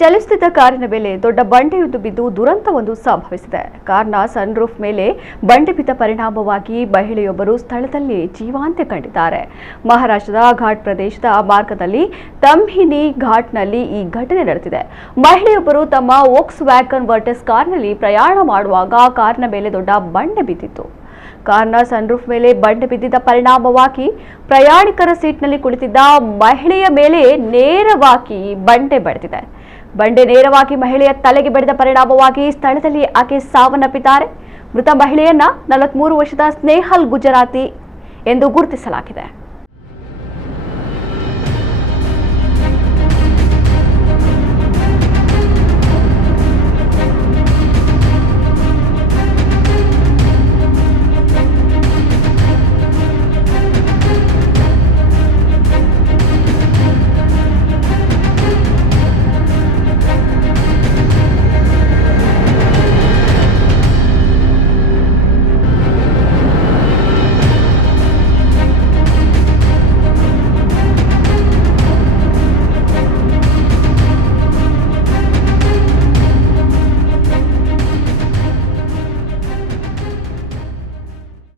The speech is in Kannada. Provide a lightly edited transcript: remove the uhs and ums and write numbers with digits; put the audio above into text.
ಚಲಿಸುತ್ತಿದ್ದ ಕಾರಿನ ಮೇಲೆ ದೊಡ್ಡ ಬಂಡೆಯೊಂದು ಬಿದ್ದು ದುರಂತವೊಂದು ಸಂಭವಿಸಿದೆ. ಕಾರ್ನ ಸನ್ ರೂಫ್ ಮೇಲೆ ಬಂಡೆ ಬಿದ್ದ ಪರಿಣಾಮವಾಗಿ ಮಹಿಳೆಯೊಬ್ಬರು ಸ್ಥಳದಲ್ಲಿ ಜೀವಾಂತ್ಯ ಕಂಡಿದ್ದಾರೆ. ಮಹಾರಾಷ್ಟ್ರದ ಘಾಟ್ ಪ್ರದೇಶದ ಮಾರ್ಗದಲ್ಲಿ ತಮ್ಹಿನಿ ಘಾಟ್ನಲ್ಲಿ ಈ ಘಟನೆ ನಡೆದಿದೆ. ಮಹಿಳೆಯೊಬ್ಬರು ತಮ್ಮ ವೋಕ್ಸ್ ವ್ಯಾಗನ್ ವರ್ಟಸ್ ಕಾರ್ನಲ್ಲಿ ಪ್ರಯಾಣ ಮಾಡುವಾಗ ಕಾರಿನ ಮೇಲೆ ದೊಡ್ಡ ಬಂಡೆ ಬಿದ್ದಿತ್ತು. ಕಾರ್ನ ಸನ್ರೂಫ್ ಮೇಲೆ ಬಂಡೆ ಬಿದ್ದಿದ್ದ ಪರಿಣಾಮವಾಗಿ ಪ್ರಯಾಣಿಕರ ಸೀಟ್ನಲ್ಲಿ ಕುಳಿತಿದ್ದ ಮಹಿಳೆಯ ಮೇಲೆ ನೇರವಾಗಿ ಬಂಡೆ ಬಡಿದಿದೆ. ಬಂಡೆ ನೇರವಾಗಿ ಮಹಿಳೆಯ ತಲೆಗೆ ಬಡಿದ ಪರಿಣಾಮವಾಗಿ ಸ್ಥಳದಲ್ಲಿ ಆಕೆ ಸಾವನ್ನಪ್ಪಿದ್ದಾರೆ. ಮೃತ ಮಹಿಳೆಯನ್ನ 43 ವರ್ಷದ ಸ್ನೇಹಲ್ ಗುಜರಾತಿ ಎಂದು ಗುರುತಿಸಲಾಗಿದೆ.